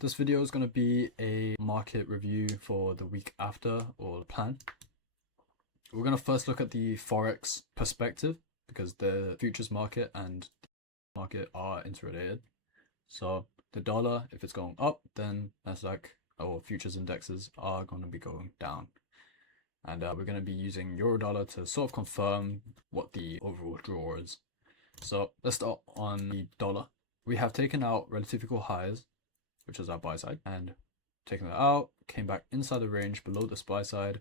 This video is going to be a market review for the week after, or the plan. We're going to first look at the Forex perspective because the futures market and the market are interrelated. So the dollar, if it's going up, then Nasdaq or futures indexes are going to be going down. And we're going to be using euro dollar to sort of confirm what the overall draw is. So let's start on the dollar. We have taken out relative equal highs, which is our buy side, and taking that out, came back inside the range below the buy side,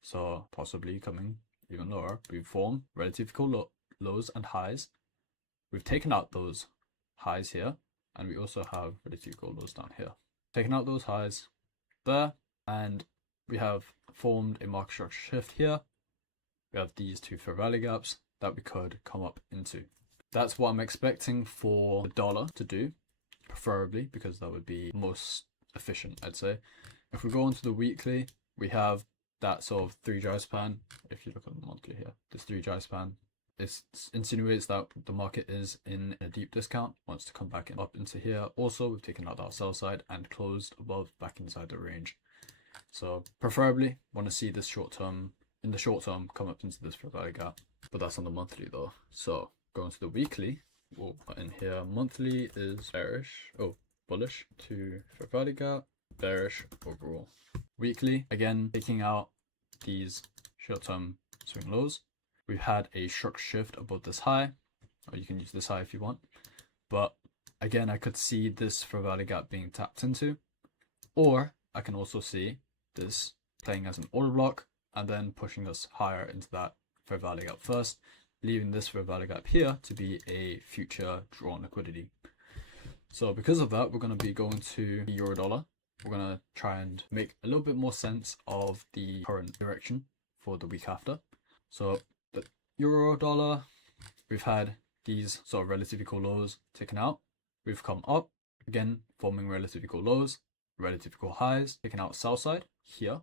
so possibly coming even lower. We've formed relative equal lows and highs. We've taken out those highs here, and we also have relative equal lows down here. Taken out those highs there, and we have formed a market structure shift here. We have these two fair value gaps that we could come up into. That's what I'm expecting for the dollar to do, preferably, because that would be most efficient, I'd say. If we go into the weekly, we have that sort of three drive span. If you look at the monthly here, this three drive span, it insinuates that the market is in a deep discount, wants to come back up into here. Also, we've taken out our sell side and closed above back inside the range. So preferably want to see this in the short term come up into this fair value gap, but that's on the monthly though. So going to the weekly, we'll put in here monthly is bullish to fair value gap, bearish overall. Weekly, again, taking out these short-term swing lows. We've had a structure shift above this high, or you can use this high if you want. But again, I could see this fair value gap being tapped into, or I can also see this playing as an order block and then pushing us higher into that fair value gap first, leaving this fair value gap here to be a future drawn liquidity. So because of that, we're going to be going to the euro dollar. We're going to try and make a little bit more sense of the current direction for the week after. So the euro dollar, we've had these sort of relative equal lows taken out. We've come up, again, forming relative equal lows, relative equal highs, taken out sell side here,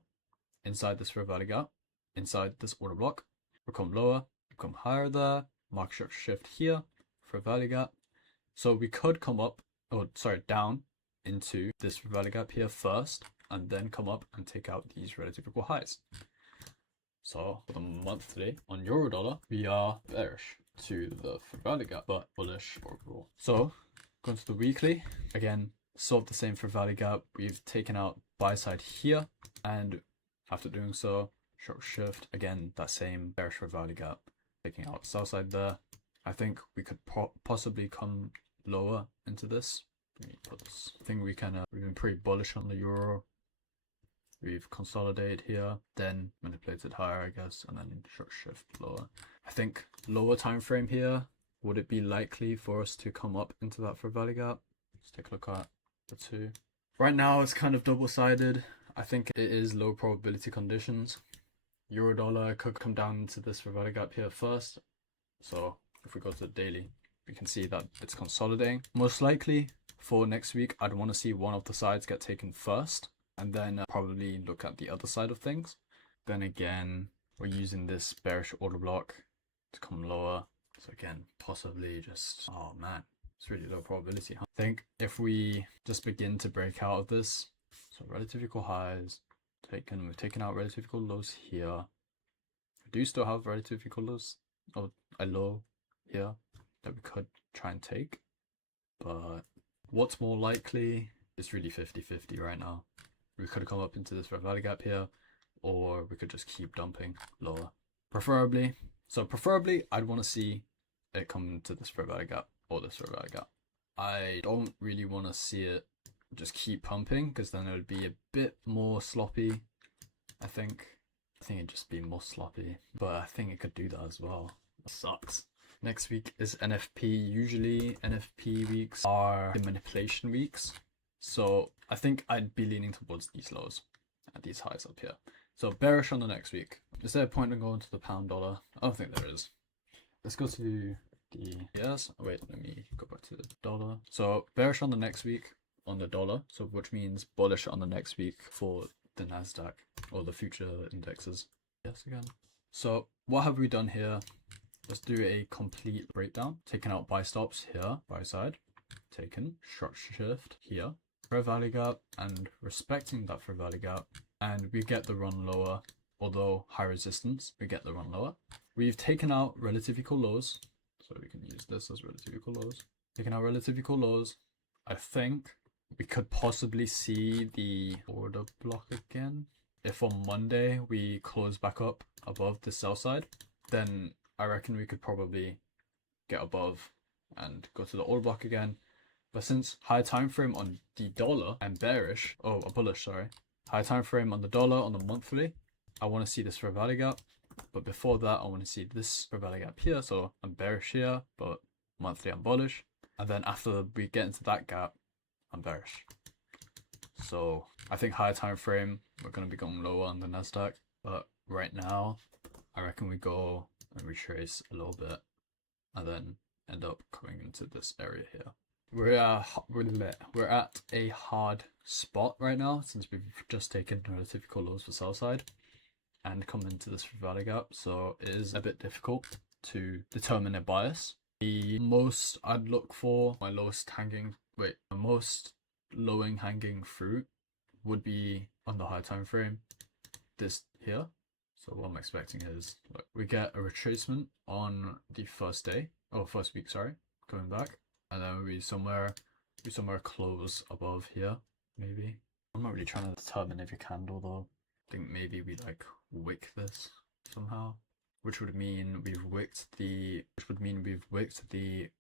inside this fair value gap, inside this order block. We'll come lower, come higher there, market structure shift here for a value gap. So we could come up, down into this value gap here first, and then come up and take out these relative equal highs. So for the monthly on euro dollar, we are bearish to the value gap, but bullish overall. So going to the weekly, again, sort of the same for value gap. We've taken out buy side here, and after doing so, short shift, again, that same bearish for value gap, taking out sell side there. I think we could possibly come lower into this. Let me put this. I think we've been pretty bullish on the euro. We've consolidated here, then manipulated higher, I guess, and then short shift lower. I think lower time frame here, would it be likely for us to come up into that fair value gap? Let's take a look at the two. Right now it's kind of double-sided. I think it is low probability conditions. Euro dollar could come down into this fair value gap here first. So if we go to the daily, we can see that it's consolidating. Most likely for next week, I'd want to see one of the sides get taken first, and then probably look at the other side of things. Then again, we're using this bearish order block to come lower. So again, possibly just, oh man, it's really low probability. I think if we just begin to break out of this, so relative equal highs, we've taken out relative equal lows here. We do still have relative equal lows, or a low here that we could try and take, but what's more likely is really 50-50 right now. We could come up into this fair value gap here, or we could just keep dumping lower. Preferably, I'd want to see it come into this fair value gap or this fair value gap. I don't really want to see it just keep pumping, because then it would be a bit more sloppy. I think it'd just be more sloppy, but I think it could do that as well. That sucks. Next week is NFP. Usually NFP weeks are the manipulation weeks, so I think I'd be leaning towards these lows and these highs up here. So bearish on the next week. Is there a point in going to the pound dollar? I don't think there is. Let's go to the wait, let me go back to the dollar. So bearish on the next week on the dollar, so which means bullish on the next week for the Nasdaq or the future indexes. Yes, again. So what have we done here? Let's do a complete breakdown. Taking out buy stops here, buy side, taken, structure shift here, fair value gap and respecting that fair value gap, and we get the run lower. Although high resistance, we get the run lower. We've taken out relative equal lows, so we can use this as relative equal lows. Taking out relative equal lows, I think we could possibly see the order block again. If on Monday we close back up above the sell side, then I reckon we could probably get above and go to the order block again. But since high time frame on the dollar and bullish, sorry. High time frame on the dollar on the monthly, I want to see this fair value gap. But before that, I want to see this fair value gap here. So I'm bearish here, but monthly I'm bullish. And then after we get into that gap, I'm bearish. So I think higher time frame, we're going to be going lower on the Nasdaq. But right now, I reckon we go and retrace a little bit and then end up coming into this area here. We're at a hard spot right now since we've just taken relative equal lows for sell side and come into this value gap, so it is a bit difficult to determine a bias. The most I'd look for, my most lowing hanging fruit would be on the high time frame, this here. So what I'm expecting is, look, we get a retracement on the first week, sorry, coming back, and then we somewhere close above here, maybe. I'm not really trying to determine every candle though. I think maybe we like wick this somehow, which would mean we've wicked the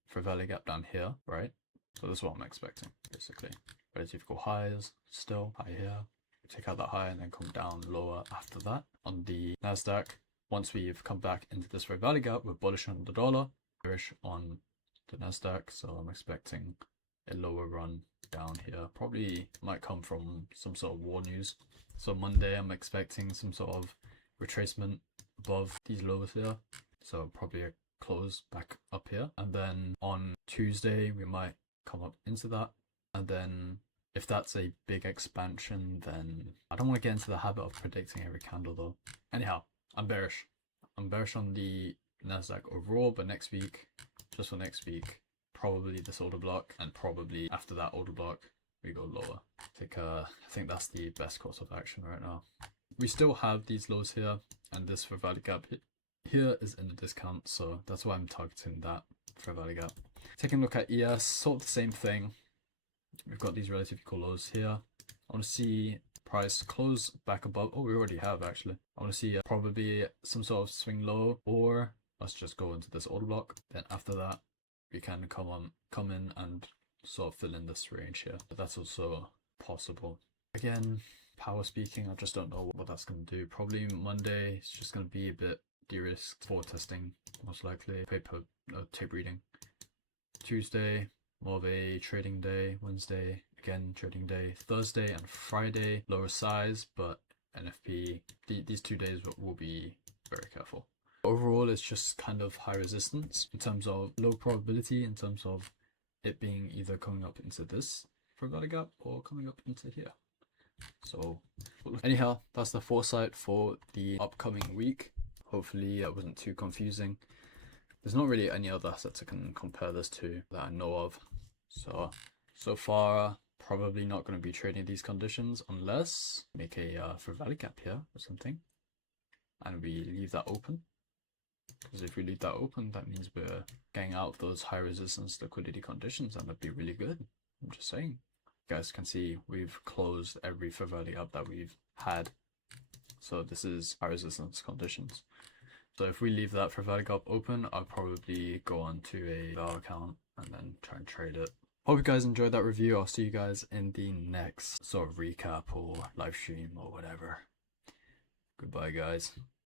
fair value gap down here, right? So that's what I'm expecting, basically. Relative equal highs, still high here. Take out that high and then come down lower after that. On the Nasdaq, once we've come back into this fair value gap, we're bullish on the dollar, bearish on the Nasdaq. So I'm expecting a lower run down here. Probably might come from some sort of war news. So Monday, I'm expecting some sort of retracement above these lows here. So probably a close back up here. And then on Tuesday, we might come up into that. And then if that's a big expansion, then I don't want to get into the habit of predicting every candle though. Anyhow, I'm bearish. I'm bearish on the Nasdaq overall, but next week, just for next week, probably this order block, and probably after that order block, we go lower. I think that's the best course of action right now. We still have these lows here, and this fair value gap here is in the discount, so that's why I'm targeting that fair value gap. Taking a look at ES, sort of the same thing. We've got these relative equal lows here. I want to see price close back above. Oh, we already have actually. I want to see probably some sort of swing low, or let's just go into this order block. Then after that, we can come in and sort of fill in this range here. But that's also possible. Again, power speaking, I just don't know what that's going to do. Probably Monday, it's just going to be a bit de-risked for testing, most likely. Paper tape reading. Tuesday, more of a trading day. Wednesday, again trading day. Thursday and Friday, lower size, but NFP. These 2 days will be very careful. Overall, it's just kind of high resistance in terms of low probability, in terms of it being either coming up into this fair value gap or coming up into here. So anyhow, that's the foresight for the upcoming week. Hopefully that wasn't too confusing. There's not really any other assets I can compare this to that I know of. So far, probably not going to be trading these conditions unless make a fair value gap here or something, and we leave that open. Because if we leave that open, that means we're getting out of those high resistance liquidity conditions, and that'd be really good. I'm just saying. You guys can see we've closed every fair value gap that we've had. So this is high resistance conditions. So if we leave that fair value gap open, I'll probably go on to a VAR account and then try and trade it. Hope you guys enjoyed that review. I'll see you guys in the next sort of recap or live stream or whatever. Goodbye, guys.